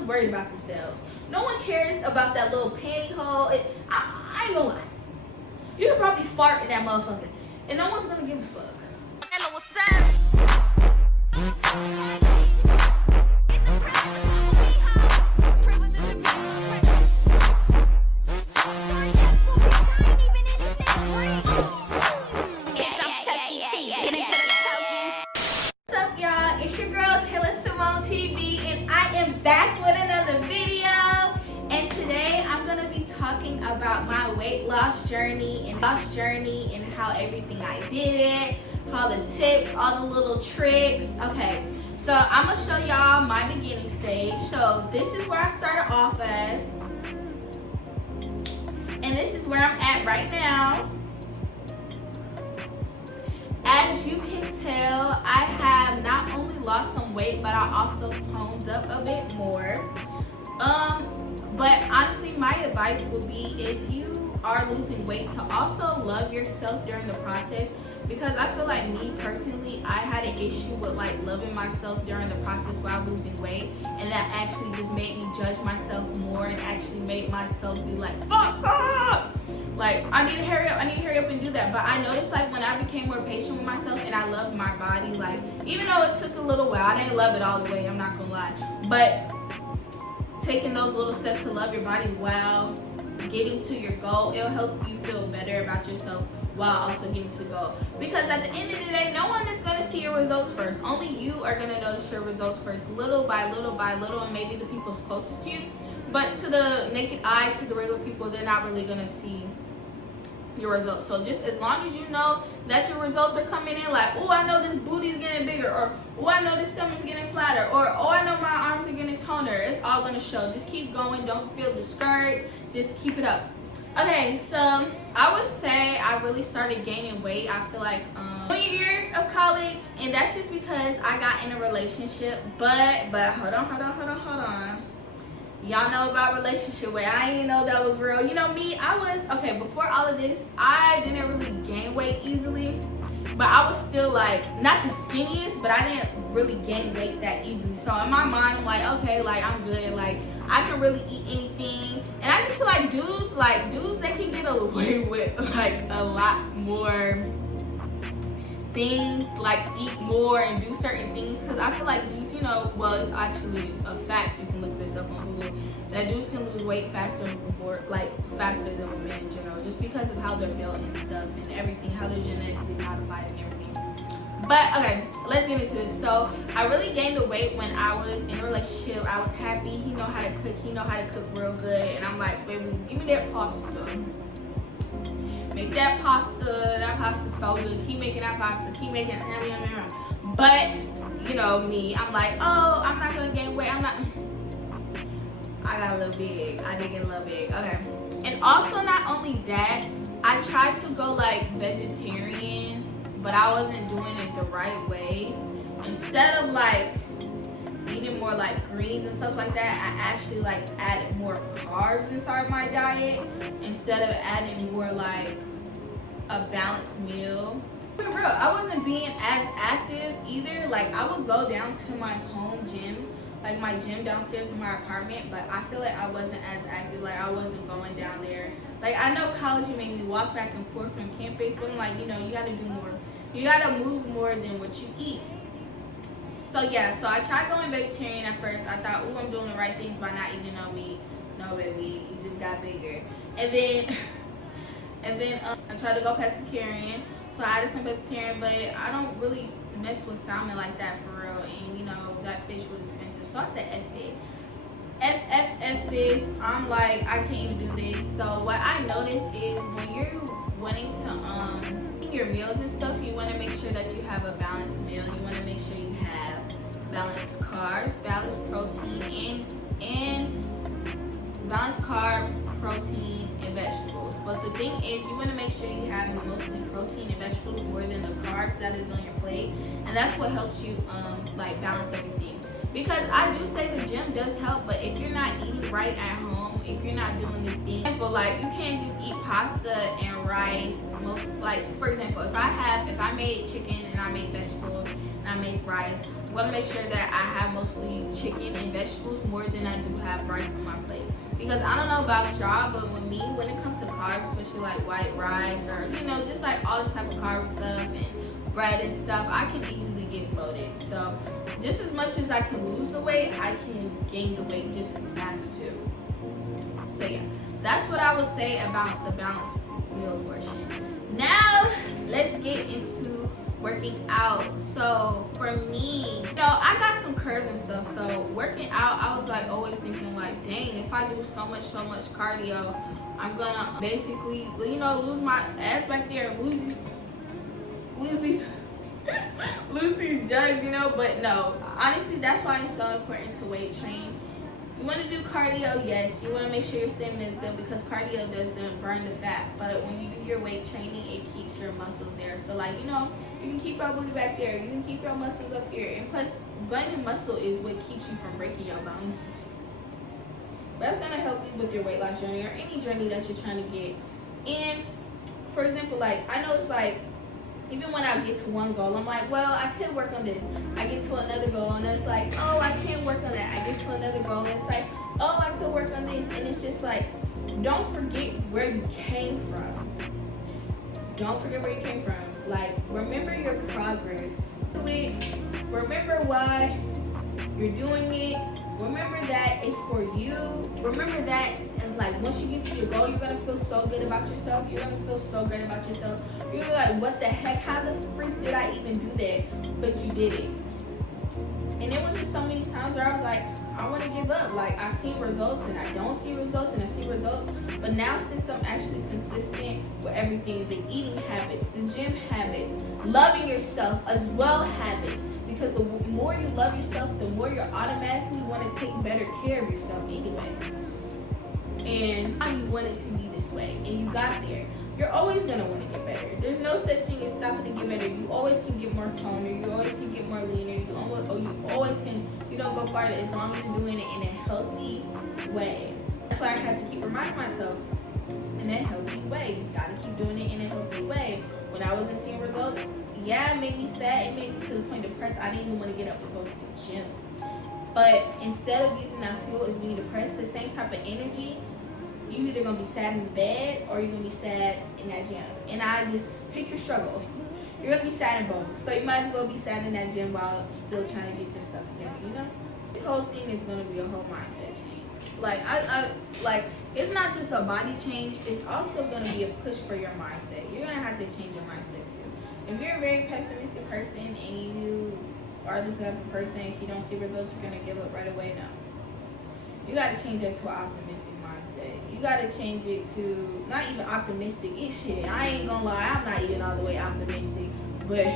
one's worried about themselves. No one cares about that little pantyhose. I ain't gonna lie. You could probably fart in that motherfucker, and no one's gonna give a fuck. Hello, what's up? About my weight loss journey and how everything I did it, how the tips, all the little tricks. Okay, so I'm gonna show y'all my beginning stage. So this is where I started off as, and this is where I'm at right now. As you can tell, I have not only lost some weight, but I also toned up a bit more. But honestly, my advice would be, if you are losing weight, to also love yourself during the process, because I feel like, me personally, I had an issue with like loving myself during the process while losing weight, and that actually just made me judge myself more and actually made myself be like, fuck, like I need to hurry up and do that. But I noticed, like, when I became more patient with myself and I loved my body, like, even though it took a little while, I didn't love it all the way, I'm not gonna lie, but taking those little steps to love your body while getting to your goal, it'll help you feel better about yourself while also getting to the goal. Because at the end of the day, no one is going to see your results first. Only you are going to notice your results first, little by little by little, and maybe the people's closest to you. But to the naked eye, to the regular people, they're not really going to see your results. So just as long as you know that your results are coming in, like, oh, I know this booty is getting bigger, or oh, I know this stomach's getting flatter, or oh, I know my arms are getting toner, it's all gonna show. Just keep going. Don't feel discouraged. Just keep it up. Okay, so I would say I really started gaining weight, I feel like, junior year of college, and that's just because I got in a relationship. But hold on. Y'all know about relationship weight. I didn't know that was real. You know me, I was, okay, before all of this, I didn't really gain weight easily, but I was still like, not the skinniest, but I didn't really gain weight that easily. So in my mind, I'm like, okay, like, I'm good, like, I can really eat anything. And I just feel like dudes, they can get away with like a lot more things, like eat more and do certain things, because I feel like dudes, you know, well, it's actually a fact, you can look this up on Google, that dudes can lose weight faster than women in general, just because of how they're built and stuff and everything, how they're genetically modified and everything. But okay, let's get into this. So I really gained the weight when I was in a relationship. I was happy. He know how to cook. He know how to cook real good, and I'm like, baby, give me that pasta. Make that pasta. That pasta's so good. Keep making that pasta. Keep making it. Yum. But you know me, I'm like, oh, I'm not gonna gain weight. I got a little big. I did get a little big. Okay. And also, not only that, I tried to go like vegetarian, but I wasn't doing it the right way. Instead of like eating more like greens and stuff like that, I actually like added more carbs inside my diet instead of adding more like a balanced meal. For real, I wasn't being as active either. Like, I would go down to my home gym, like my gym downstairs in my apartment, but I feel like I wasn't as active. Like, I wasn't going down there. Like, I know college, you made me walk back and forth from campus, but I'm like, you know, you gotta do more. You gotta move more than what you eat. So yeah, so I tried going vegetarian at first. I thought, ooh, I'm doing the right things by not eating no meat. No, baby, it just got bigger. And then I tried to go pescatarian. So I added some pescatarian, but I don't really mess with salmon like that for real. And you know, that fish was expensive. So I said, F it. F this. I'm like, I can't even do this. So what I noticed is, when you're wanting to eat your meals and stuff, you want to make sure that you have a balanced meal. You want to make sure you have balanced carbs, balanced protein, and balanced carbs, protein, and vegetables. But the thing is, you want to make sure you have mostly protein and vegetables more than the carbs that is on your plate, and that's what helps you like balance everything. Because I do say the gym does help, but if you're not eating right at home, if you're not doing the thing, but like, you can't just eat pasta and rice. Most, like, for example, if I made chicken and I made vegetables and I made rice, want to make sure that I have mostly chicken and vegetables more than I do have rice on my plate. Because I don't know about y'all, but with me, when it comes to carbs, especially like white rice or, you know, just like all this type of carb stuff and bread and stuff, I can easily get bloated. So just as much as I can lose the weight, I can gain the weight just as fast too. So yeah, that's what I would say about the balanced meals portion. Now, let's get into working out. So for me, you know, I got some curves and stuff. So working out, I was like always thinking like, dang, if I do so much cardio, I'm gonna basically, you know, lose my ass back there and lose these lose these jugs, you know. But no, honestly, that's why it's so important to weight train. You want to do cardio, yes. You want to make sure your stamina is good because cardio doesn't burn the fat. But when you do your weight training, it keeps your muscles there. So like, you know, you can keep your booty back there. You can keep your muscles up here. And plus, building muscle is what keeps you from breaking your bones. That's going to help you with your weight loss journey or any journey that you're trying to get. And for example, like, I know it's like, even when I get to one goal, I'm like, well, I could work on this. I get to another goal, and it's like, oh, I can't work on that. I get to another goal, and it's like, oh, I could work on this. And it's just like, don't forget where you came from. Don't forget where you came from. Like, remember your progress. Do it. Remember why you're doing it. Remember that it's for you. Remember that, and like, once you get to your goal, you're gonna feel so good about yourself. You're gonna feel so great about yourself. You're gonna be like, what the heck? How the freak did I even do that? But you did it. And it was just so many times where I was like, I want to give up. Like, I see results and I don't see results and I see results. But now, since I'm actually consistent with everything, the eating habits, the gym habits, loving yourself as well habits. Because the more you love yourself, the more you automatically want to take better care of yourself anyway. And you want it to be this way, and you got there. You're always going to want to get better. There's no such thing as stopping to get better. You always can get more toner. You always can get more leaner. You always can, you don't go farther as long as you're doing it in a healthy way. That's why I had to keep reminding myself, in a healthy way. You got to keep doing it in a healthy way. When I wasn't seeing results, yeah, it made me sad. It made me to the point depressed. I didn't even want to get up and go to the gym. But instead of using that fuel as being depressed, the same type of energy, you either gonna be sad in bed or you're gonna be sad in that gym. And I just pick your struggle. You're gonna be sad in both. So you might as well be sad in that gym while still trying to get your stuff together, you know? This whole thing is gonna be a whole mindset change. Like like it's not just a body change, it's also gonna be a push for your mindset. You're gonna have to change your mindset too. If you're a very pessimistic person and you are the type of person, if you don't see results, you're gonna give up right away. No. You gotta change that to an optimistic mindset. You gotta change it to not even optimistic. It's shit. I ain't gonna lie, I'm not even all the way optimistic. But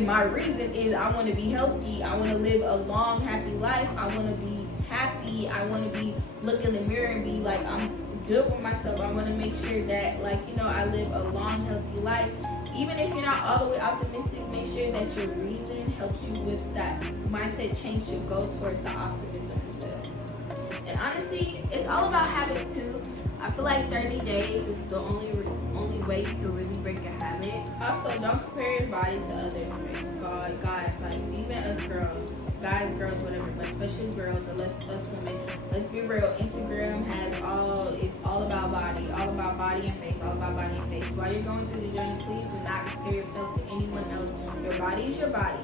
my reason is I wanna be healthy. I wanna live a long, happy life. I wanna be happy. I wanna be look in the mirror and be like, I'm good with myself. I want to make sure that, like, you know, I live a long, healthy life. Even if you're not all the way optimistic, make sure that your reason helps you with that mindset change to go towards the optimism as well. And honestly, it's all about habits too. I feel like 30 days is the only way you can really break a habit. Also, don't compare your body to others. Guys, like, even us girls, guys, girls, whatever, but especially girls, and us women, let's be real. Instagram it's all about body and face, all about body and face. While you're going through the journey, please do not compare yourself to anyone else. Your body is your body.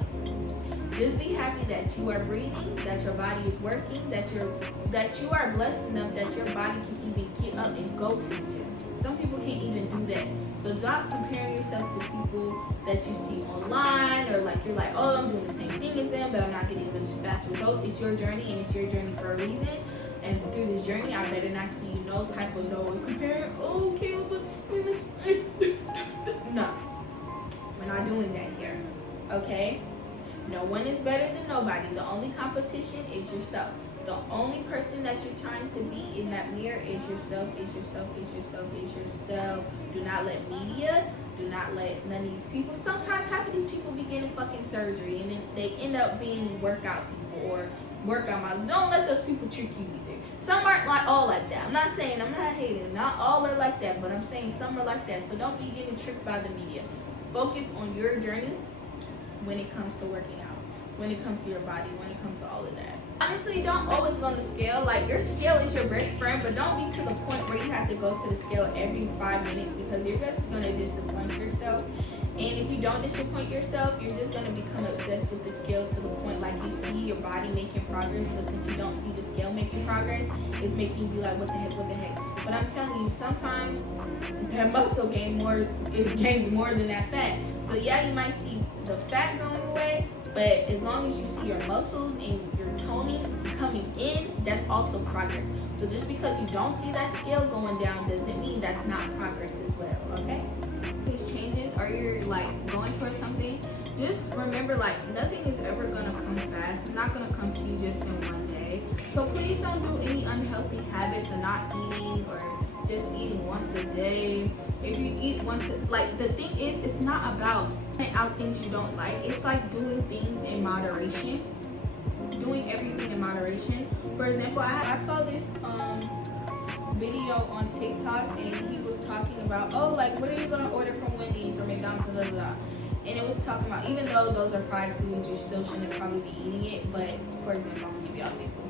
Just be happy that you are breathing, that your body is working, that you are blessed enough that your body can even get up and go to the gym. Some people can't even do that. So stop comparing yourself to people that you see online, or like you're like, oh, I'm doing the same thing as them, but I'm not getting as fast results. It's your journey, and it's your journey for a reason. And through this journey, I better not see no type of comparing. Oh, Caleb, no, we're not doing that here. Okay? No one is better than nobody. The only competition is yourself. The only person that you're trying to be in that mirror is yourself, is yourself, is yourself, is yourself. Do not let media, do not let none of these people. Sometimes half of these people be getting fucking surgery and then they end up being workout people or workout models. Don't let those people trick you either. Some aren't like all like that. I'm not hating. Not all are like that, but I'm saying some are like that. So don't be getting tricked by the media. Focus on your journey when it comes to working out, when it comes to your body, when it comes to all of that. Honestly, don't always go on the scale. Like, your scale is your best friend, but don't be to the point where you have to go to the scale every 5 minutes, because you're just going to disappoint yourself. And if you don't disappoint yourself, you're just going to become obsessed with the scale to the point like you see your body making progress, but since you don't see the scale making progress, it's making you be like, what the heck, what the heck? But I'm telling you, sometimes that muscle gains more than that fat. So yeah, you might see the fat going away, but as long as you see your muscles and your toning coming in, that's also progress. So just because you don't see that scale going down doesn't mean that's not progress as well, okay? These changes, or you're like going towards something, just remember, like, nothing is ever gonna come fast. It's not gonna come to you just in one day. So please don't do any unhealthy habits of not eating or just eating once a day. If you eat like, the thing is, it's not about putting out things you don't like. It's like doing things in moderation, doing everything in moderation. For example, I saw this video on TikTok, and he was talking about, oh, like, what are you gonna order from Wendy's or McDonald's, blah, blah, blah. And it was talking about, even though those are fried foods, you still shouldn't probably be eating it. But for example, I'm gonna give y'all an example.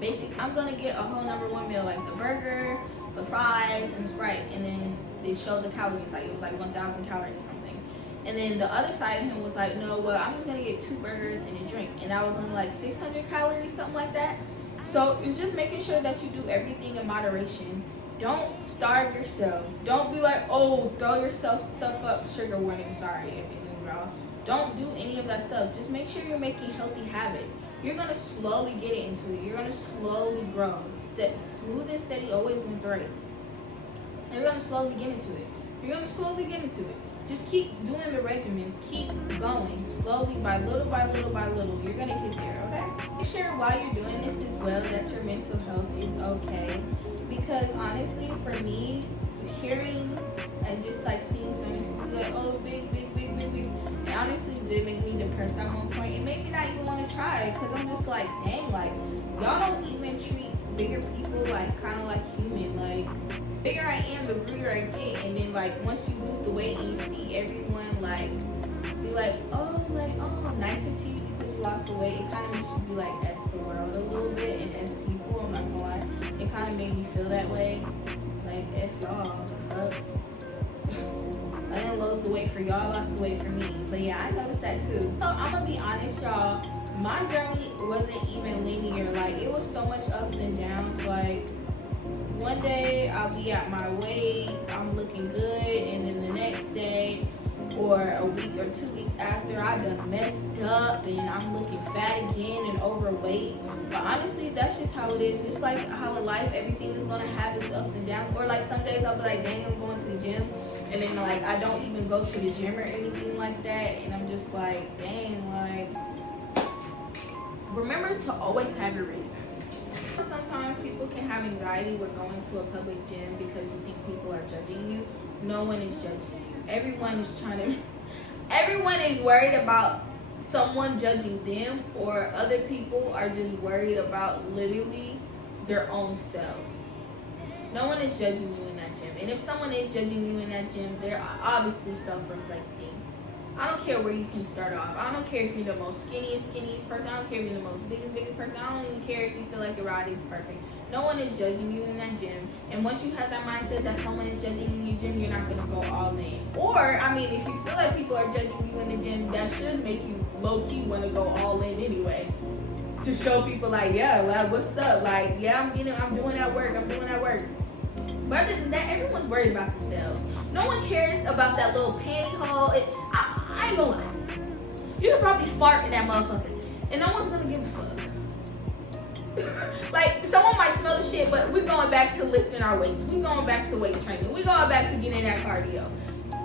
Basically, I'm gonna get a whole #1 meal, like the burger, the fries, and the Sprite, and then they showed the calories, like it was like 1,000 calories or something. And then the other side of him was like, no, well, I'm just gonna get 2 burgers and a drink, and that was only like 600 calories, something like that. So it's just making sure that you do everything in moderation. Don't starve yourself. Don't be like, oh, throw yourself stuff up. Sugar warning, sorry if you knew, bro. Don't do any of that stuff. Just make sure you're making healthy habits. You're going to slowly get into it. You're going to slowly grow. Smooth and steady always wins the race. You're going to slowly get into it. You're going to slowly get into it. Just keep doing the regimens. Keep going slowly by little by little by little. You're going to get there, okay? Make sure while you're doing this as well that your mental health is okay. Because honestly, for me, hearing and just like seeing so many people like, oh, big, it honestly did make me depressed at one point. It made me not even want to try it, because I'm just like, dang, like, y'all don't even treat bigger people like kind of like human. Like, bigger I am, the ruder I get. And then like once you lose the weight and you see everyone like be like, oh, nicer to you because you lost the weight, it kind of makes you be like F the world a little bit and F people. I'm not gonna lie, it kind of made me feel that way. Like, F y'all, fuck. I didn't lose the weight for y'all, I lost the weight for me. But yeah, I noticed that too. So I'm gonna be honest, y'all, my journey wasn't even linear. Like, it was so much ups and downs. Like, one day I'll be at my weight, I'm looking good, and then the next day or a week or 2 weeks after, I done messed up and I'm looking fat again and overweight. But honestly, that's just how it is. Just like how in life, everything is gonna have its ups and downs. Or like some days I'll be like, dang, I'm going to the gym, and then like I don't even go to the gym or anything like that, and I'm just like, dang, like, remember to always have your reason. Sometimes people can have anxiety with going to a public gym because you think people are judging you. No one is judging you. Everyone is worried about someone judging them, or other people are just worried about literally their own selves. No one is judging you in that gym. And if someone is judging you in that gym, they're obviously self-reflecting. I don't care where you can start off. I don't care if you're the most skinniest person. I don't care if you're the most biggest person. I don't even care if you feel like your body is perfect. No one is judging you in that gym. And once you have that mindset that someone is judging you in your gym, you're not going to go all in. Or, I mean, if you feel like people are judging you in the gym, that should make you low-key want to go all in anyway. To show people like, yeah, like, what's up? Like, yeah, I'm doing that work. But other than that, everyone's worried about themselves. No one cares about that little pantyhole. I ain't gonna lie. You could probably fart in that motherfucker, and no one's gonna give a fuck. Like, someone might smell the shit, but we're going back to lifting our weights. We're going back to weight training. We're going back to getting that cardio.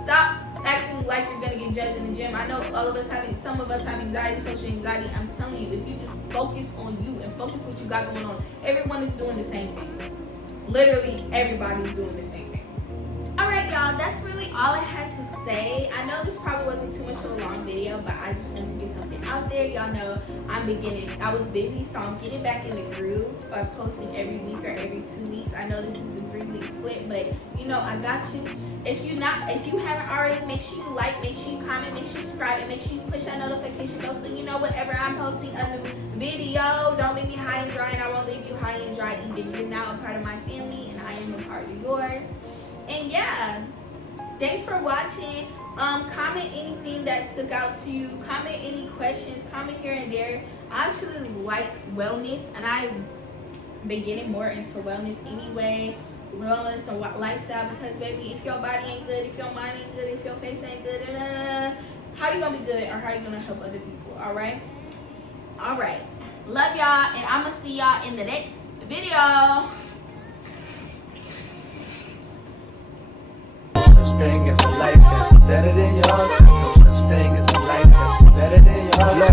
Stop acting like you're gonna get judged in the gym. I know some of us have anxiety, social anxiety. I'm telling you, if you just focus on you and focus what you got going on, everyone is doing the same thing. Literally, everybody's doing the same thing. Alright, y'all, that's really all I had to say. I know this probably wasn't too much of a long video, but I just wanted to get something out there. Y'all know I was busy, so I'm getting back in the groove of posting every week or every 2 weeks. I know this is a 3-week split, but you know, I got you. If you haven't already, make sure you like, make sure you comment, make sure you subscribe, and make sure you push that notification bell so you know whenever I'm posting a new video. Don't leave me high and dry, and I won't leave you high and dry either. You're now a part of my family, and I am a part of yours. And yeah, thanks for watching. Comment anything that stuck out to you. Comment any questions. Comment here and there. I actually like wellness, and I've been getting more into wellness anyway. Wellness and lifestyle, because baby, if your body ain't good, if your mind ain't good, if your face ain't good, how you gonna be good, or how you gonna help other people? All right. Love y'all, and I'm gonna see y'all in the next video. Such thing as a life that's better than yours. No such thing as a life that's better than yours.